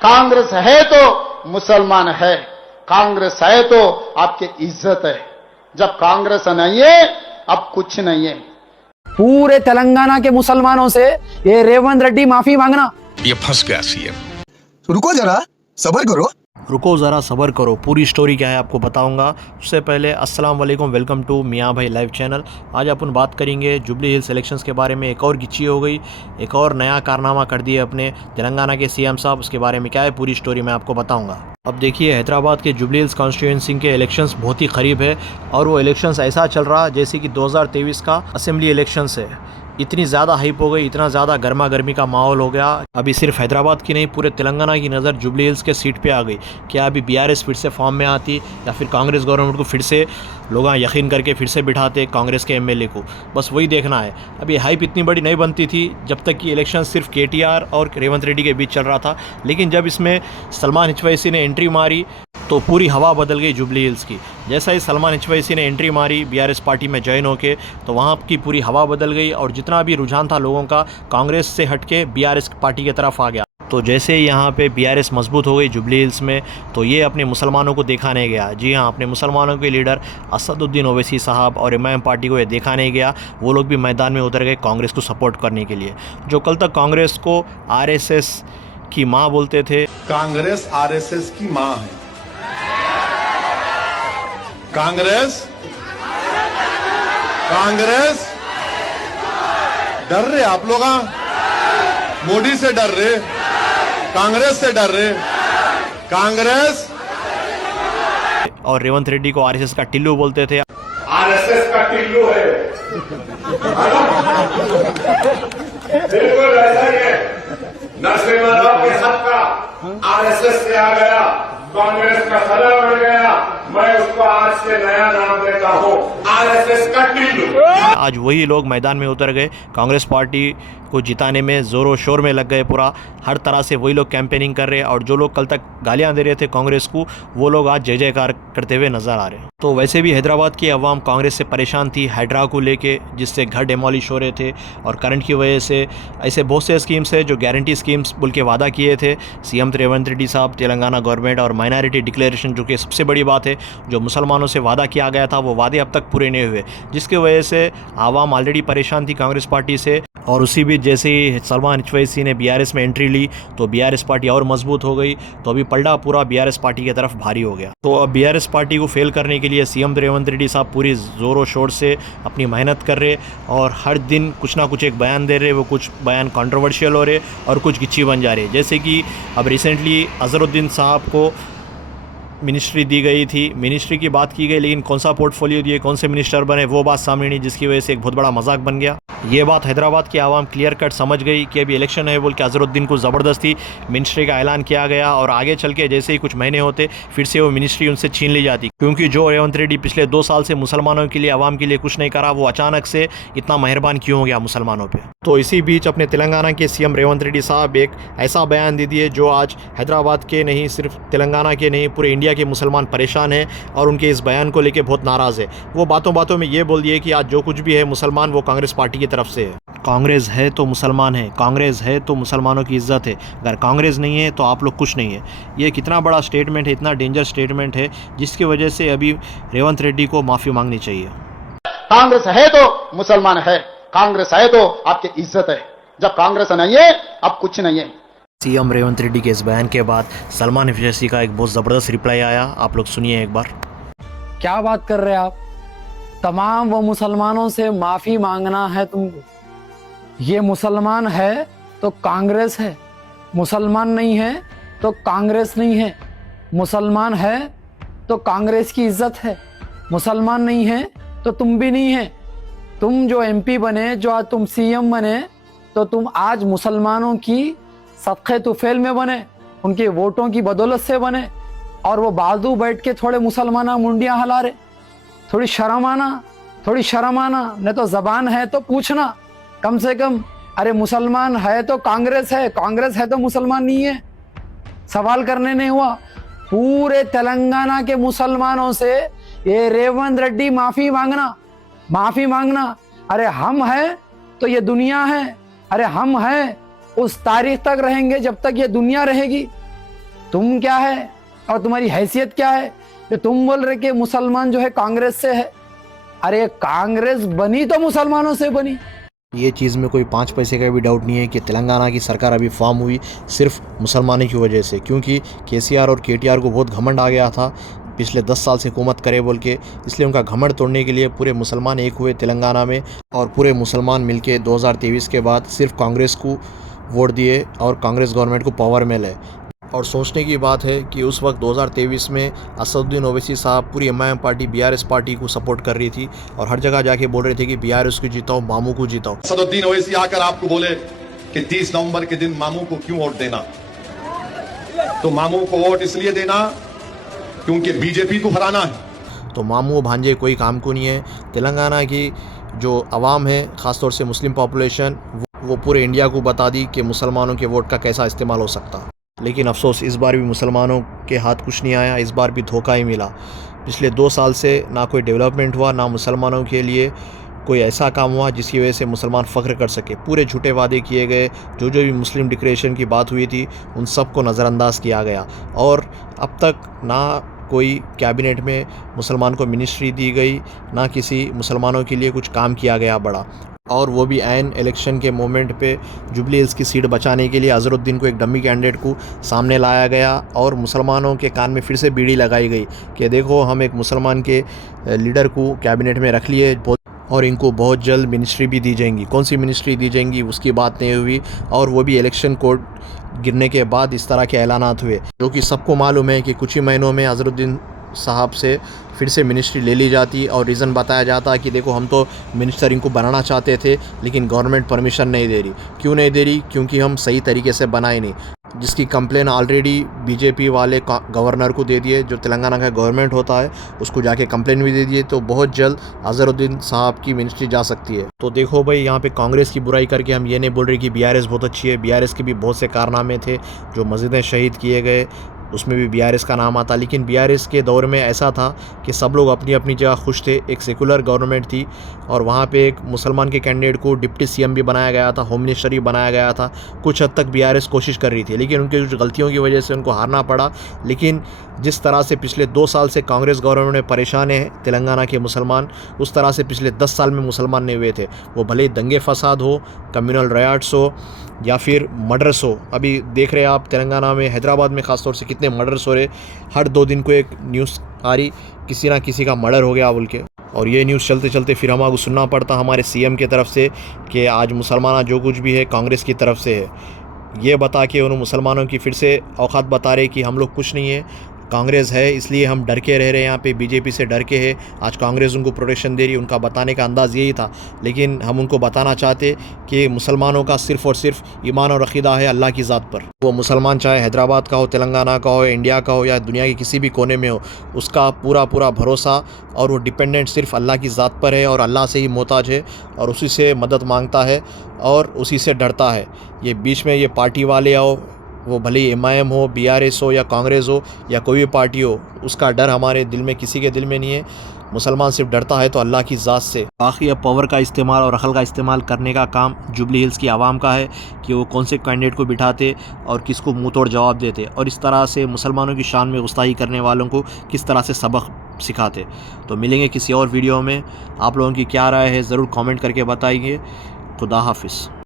कांग्रेस है तो मुसलमान है, कांग्रेस है तो आपकी इज्जत है। जब कांग्रेस नहीं है अब कुछ नहीं है। पूरे तेलंगाना के मुसलमानों से ये रेवंत रेड्डी माफी मांगना, ये फंस गया सीएम। रुको जरा, सबर करो। रुको ज़रा सब्र करो, पूरी स्टोरी क्या है आपको बताऊंगा। उससे पहले अस्सलाम वालेकुम, वेलकम टू मियाँ भाई लाइव चैनल। आज अपन बात करेंगे जुबली हिल्स इलेक्शंस के बारे में। एक और गिच्ची हो गई, एक और नया कारनामा कर दिया अपने तेलंगाना के सीएम साहब। उसके बारे में क्या है पूरी स्टोरी मैं आपको बताऊंगा। अब देखिए, हैदराबाद के जुबली हिल्स कॉन्स्टिट्यूंसी के इलेक्शंस बहुत ही करीब है और वो इलेक्शंस ऐसा चल रहा जैसे कि 2023 का असेंबली इलेक्शंस है। इतनी ज़्यादा हाइप हो गई, इतना ज़्यादा गर्मा गर्मी का माहौल हो गया। अभी सिर्फ हैदराबाद की नहीं, पूरे तेलंगाना की नज़र जुबली हिल्स के सीट पे आ गई। क्या अभी बीआरएस फिर से फॉर्म में आती या फिर कांग्रेस गवर्नमेंट को फिर से लोग यकीन करके फिर से बिठाते कांग्रेस के एमएलए को, बस वही देखना है। अभी हाइप इतनी बड़ी नहीं बनती थी जब तक कि इलेक्शन सिर्फ केटीआर और रेवंत रेड्डी के बीच चल रहा था, लेकिन जब इसमें सलमान हिचवैसी ने एंट्री मारी तो पूरी हवा बदल गई जुबली हिल्स की। जैसा ही सलमान हिचवैसी ने एंट्री मारी बीआरएस पार्टी में ज्वाइन होके, तो वहाँ की पूरी हवा बदल गई और जितना भी रुझान था लोगों का कांग्रेस से हटके बीआरएस पार्टी की तरफ आ गया। तो जैसे ही यहाँ पे बीआरएस मजबूत हो गई जुबली हिल्स में, तो ये अपने मुसलमानों को दिखाने गया। जी हाँ, अपने मुसलमानों के लीडर असदुद्दीन ओवैसी साहब और एमआईएम पार्टी को ये दिखाने गया। वो लोग भी मैदान में उतर गए कांग्रेस को सपोर्ट करने के लिए। जो कल तक कांग्रेस को आरएसएस की माँ बोलते थे, कांग्रेस आरएसएस की माँ है। कांग्रेस डर रहे आप लोग, मोदी से डर रहे, कांग्रेस से डर रहे, कांग्रेस और रेवंत रेड्डी को आरएसएस का टिल्लू बोलते थे। आरएसएस का टिल्लू है, बिल्कुल ऐसा ही है। नरसिम्हा के हाथ का आरएसएस से आ गया, कांग्रेस का सदर बन गया। मैं उसको आज से नया नाम देता हूं, आरएसएस का टिल्लू। आज वही लोग मैदान में उतर गए, कांग्रेस पार्टी को जिताने में जोरों शोर में लग गए। पूरा हर तरह से वही लोग कैंपेनिंग कर रहे हैं और जो लोग कल तक गालियां दे रहे थे कांग्रेस को, वो लोग आज जय जयकार करते हुए नजर आ रहे हैं। तो वैसे भी हैदराबाद की अवाम कांग्रेस से परेशान थी हाइड्रा को लेके, जिससे घर डेमोलिश हो रहे थे और करंट की वजह से। ऐसे बहुत से स्कीम्स है जो गारंटी स्कीम्स बोल के वादा किए थे सीएम रेवंत रेड्डी साहब, तेलंगाना गवर्नमेंट, और माइनॉरिटी डिक्लेरेशन जो कि सबसे बड़ी बात है, जो मुसलमानों से वादा किया गया था वो वादे अब तक पूरे नहीं हुए, जिसकी वजह से आवाम ऑलरेडी परेशान थी कांग्रेस पार्टी से। और उसी बीच जैसे ही सलमान हिचवैसी ने बीआरएस में एंट्री ली तो बीआरएस पार्टी और मजबूत हो गई। तो अभी पलड़ा पूरा बीआरएस पार्टी की तरफ भारी हो गया। तो अब बीआरएस पार्टी को फेल करने के लिए सीएम रेवंत रेड्डी साहब पूरी ज़ोरों शोर से अपनी मेहनत कर रहे और हर दिन कुछ ना कुछ एक बयान दे रहे। वो कुछ बयान कंट्रोवर्शियल हो रहे और कुछ गिच्ची बन जा रहे। जैसे कि अब रिसेंटली अजहरुद्दीन साहब को मिनिस्ट्री दी गई थी, मिनिस्ट्री की बात की गई, लेकिन कौन सा पोर्टफोलियो दिए, कौन से मिनिस्टर बने, वो बात सामने नहीं, जिसकी वजह से एक बहुत बड़ा मजाक बन गया। ये बात हैदराबाद की आवाम क्लियर कट समझ गई कि अभी इलेक्शन है बोल के अजहरुद्दीन को ज़बरदस्ती मिनिस्ट्री का ऐलान किया गया और आगे चल के जैसे ही कुछ महीने होते फिर से वो मिनिस्ट्री उनसे छीन ली जाती, क्योंकि जो रेवंत रेड्डी पिछले 2 साल से मुसलमानों के लिए, आवाम के लिए कुछ नहीं करा, वो अचानक से इतना मेहरबान क्यों हो गया मुसलमानों पर। तो इसी बीच अपने तेलंगाना के सीएम रेवंत रेड्डी साहब एक ऐसा बयान दे दिए जो आज हैदराबाद के नहीं, सिर्फ तेलंगाना के नहीं, पूरे इंडिया के मुसलमान परेशान हैं और उनके इस बयान को लेकर बहुत नाराज़ है। वो बातों बातों में ये बोल दिए कि आज जो कुछ भी है मुसलमान वो कांग्रेस पार्टी की तरफ से है। कांग्रेस है तो मुसलमान है, कांग्रेस है तो मुसलमानों की इज्जत है, अगर कांग्रेस नहीं है तो आप लोग कुछ नहीं है। ये कितना बड़ा स्टेटमेंट है, इतना डेंजर स्टेटमेंट है, जिसकी वजह से अभी रेवंत रेड्डी को माफ़ी मांगनी चाहिए। कांग्रेस है तो मुसलमान है, कांग्रेस है तो आपकी इज्जत है। जब कांग्रेस नहीं है अब कुछ नहीं है। सीएम रेवंत रेड्डी के इस बयान के बाद सलमान हिचवैसी का एक बहुत ज़बरदस्त रिप्लाई आया, आप लोग सुनिए एक बार। क्या बात कर रहे हैं आप? तमाम वो मुसलमानों से माफी मांगना है तुमको। ये मुसलमान है तो कांग्रेस है, मुसलमान नहीं है तो कांग्रेस नहीं है। मुसलमान है तो कांग्रेस की इज्जत है, मुसलमान नहीं है तो तुम भी नहीं है। तुम जो एमपी बने, जो आज तुम सीएम बने, तो तुम आज मुसलमानों की सदक़े तुफैल में बने, उनके वोटों की बदौलत से बने। और वो बाजू बैठ के थोड़े मुसलमाना मुंडियां हिला रहे। थोड़ी शर्म आना, थोड़ी शर्म आना, नहीं तो जबान है तो पूछना कम से कम। अरे मुसलमान है तो कांग्रेस है, कांग्रेस है तो मुसलमान नहीं है। सवाल करने नहीं हुआ। पूरे तेलंगाना के मुसलमानों से ये रेवंत रेड्डी माफी मांगना, माफी मांगना। अरे हम हैं तो ये दुनिया है, अरे हम हैं उस तारीख तक रहेंगे जब तक ये दुनिया रहेगी। तुम क्या है और तुम्हारी हैसियत क्या है कि तुम बोल रहे कि मुसलमान जो है कांग्रेस से है? अरे कांग्रेस बनी तो मुसलमानों से बनी। ये चीज़ में कोई 5 पैसे का भी डाउट नहीं है कि तेलंगाना की सरकार अभी फॉर्म हुई सिर्फ मुसलमानों की वजह से, क्योंकि केसीआर और केटीआर को बहुत घमंड आ गया था पिछले 10 साल से हुकूमत करे बोल के। इसलिए उनका घमंड तोड़ने के लिए पूरे मुसलमान एक हुए तेलंगाना में, और पूरे मुसलमान मिलके 2023 के बाद सिर्फ कांग्रेस को वोट दिए और कांग्रेस गवर्नमेंट को पावर में ले। और सोचने की बात है कि उस वक्त 2023 में असदुद्दीन ओवैसी साहब पूरी एमआईएम पार्टी बीआरएस पार्टी को सपोर्ट कर रही थी और हर जगह जाके बोल रहे थे कि बीआरएस को जिताओ, मामू को जिताओ। असदुद्दीन ओवैसी आकर आपको बोले कि 30 नवंबर के दिन मामू को क्यों वोट देना, तो मामू को वोट इसलिए देना क्योंकि बीजेपी को हराना है। तो मामू भांजे कोई काम को नहीं है। तेलंगाना की जो आवाम है, ख़ासतौर से मुस्लिम पॉपुलेशन, वो पूरे इंडिया को बता दी कि मुसलमानों के वोट का कैसा इस्तेमाल हो सकता। लेकिन अफसोस इस बार भी मुसलमानों के हाथ कुछ नहीं आया, इस बार भी धोखा ही मिला। पिछले 2 साल से ना कोई डेवलपमेंट हुआ, ना मुसलमानों के लिए कोई ऐसा काम हुआ जिसकी वजह से मुसलमान फ़ख्र कर सके। पूरे झूठे वादे किए गए, जो भी मुस्लिम डिक्लेरेशन की बात हुई थी उन सब को नज़रअंदाज किया गया, और अब तक ना कोई कैबिनेट में मुसलमान को मिनिस्ट्री दी गई, ना किसी मुसलमानों के लिए कुछ काम किया गया बड़ा। और वो भी ऐन इलेक्शन के मोमेंट पे जुबली हिल्स की सीट बचाने के लिए अज़हरुद्दीन को, एक डमी कैंडिडेट को सामने लाया गया और मुसलमानों के कान में फिर से बीड़ी लगाई गई कि देखो हम एक मुसलमान के लीडर को कैबिनेट में रख लिए और इनको बहुत जल्द मिनिस्ट्री भी दी जाएंगी। कौन सी मिनिस्ट्री दी जाएंगी उसकी बात नहीं हुई, और वो भी इलेक्शन कोड गिरने के बाद इस तरह के ऐलानात हुए, जो कि सबको मालूम है कि कुछ ही महीनों में अज़हरुद्दीन साहब से फिर से मिनिस्ट्री ले ली जाती और रीज़न बताया जाता कि देखो हम तो मिनिस्टर इनको बनाना चाहते थे लेकिन गवर्नमेंट परमिशन नहीं दे रही। क्यों नहीं दे रही? क्योंकि हम सही तरीके से बनाए नहीं, जिसकी कंप्लेन ऑलरेडी बीजेपी वाले गवर्नर को दे दिए, जो तेलंगाना का गवर्नमेंट होता है उसको जाके कंप्लेन भी दे दिए। तो बहुत जल्द अज़हरुद्दीन साहब की मिनिस्ट्री जा सकती है। तो देखो भाई, यहाँ पे कांग्रेस की बुराई करके हम ये नहीं बोल रहे कि बीआरएस बहुत अच्छी है। बीआरएस के भी बहुत से कारनामे थे, जो मस्जिदें शहीद किए गए उसमें भी बीआरएस का नाम आता। लेकिन बीआरएस के दौर में ऐसा था कि सब लोग अपनी अपनी जगह खुश थे। एक सेकुलर गवर्नमेंट थी और वहाँ पे एक मुसलमान के कैंडिडेट को डिप्टी सीएम भी बनाया गया था, होम मिनिस्टर भी बनाया गया था। कुछ हद तक बीआरएस कोशिश कर रही थी, लेकिन उनकी कुछ गलतियों की वजह से उनको हारना पड़ा। लेकिन जिस तरह से पिछले 2 साल से कांग्रेस गवर्नमेंट में परेशान है तेलंगाना के मुसलमान, उस तरह से पिछले 10 साल में मुसलमान नहीं हुए थे। वो भले ही दंगे फसाद हो, कम्युनल रायट्स हो या फिर मर्डर्स हो। अभी देख रहे हैं आप तेलंगाना में, हैदराबाद में ख़ासतौर से कितने मर्डर्स हो रहे। हर 2 दिन को एक न्यूज़ आ रही, किसी ना किसी का मर्डर हो गया बोल के। और ये न्यूज़ चलते चलते फिर हमको सुनना पड़ता हमारे सीएम की तरफ से कि आज मुसलमान जो कुछ भी है कांग्रेस की तरफ से है। ये बता के उन मुसलमानों की फिर से औकात बता रहे कि हम लोग कुछ नहीं है, कांग्रेस है इसलिए हम डर के रह रहे हैं, यहाँ पे बीजेपी से डर के है। आज कांग्रेस उनको प्रोटेक्शन दे रही है, उनका बताने का अंदाज़ यही था। लेकिन हम उनको बताना चाहते कि मुसलमानों का सिर्फ़ और सिर्फ ईमान और अक़ीदा है अल्लाह की ज़ात पर। वो मुसलमान चाहे हैदराबाद का हो, तेलंगाना का हो, इंडिया का हो या दुनिया के किसी भी कोने में हो, उसका पूरा पूरा भरोसा और वो डिपेंडेंट सिर्फ अल्लाह की ज़ात पर है और अल्लाह से ही मोहताज है और उसी से मदद मांगता है और उसी से डरता है। ये बीच में ये पार्टी वाले आओ, वो भले ही एमआईएम हो, बीआरएस हो या कांग्रेस हो या कोई भी पार्टी हो, उसका डर हमारे दिल में, किसी के दिल में नहीं है। मुसलमान सिर्फ डरता है तो अल्लाह की ज़ात से। बाकी अब पावर का इस्तेमाल और अक़ल का इस्तेमाल करने का काम जुबली हिल्स की आवाम का है कि वो कौन से कैंडिडेट को बिठाते और किसको मुँह तोड़ जवाब देते और इस तरह से मुसलमानों की शान में गुस्ताखी करने वालों को किस तरह से सबक सिखाते। तो मिलेंगे किसी और वीडियो में। आप लोगों की क्या राय है ज़रूर कमेंट करके बताइए। खुदा हाफिज़।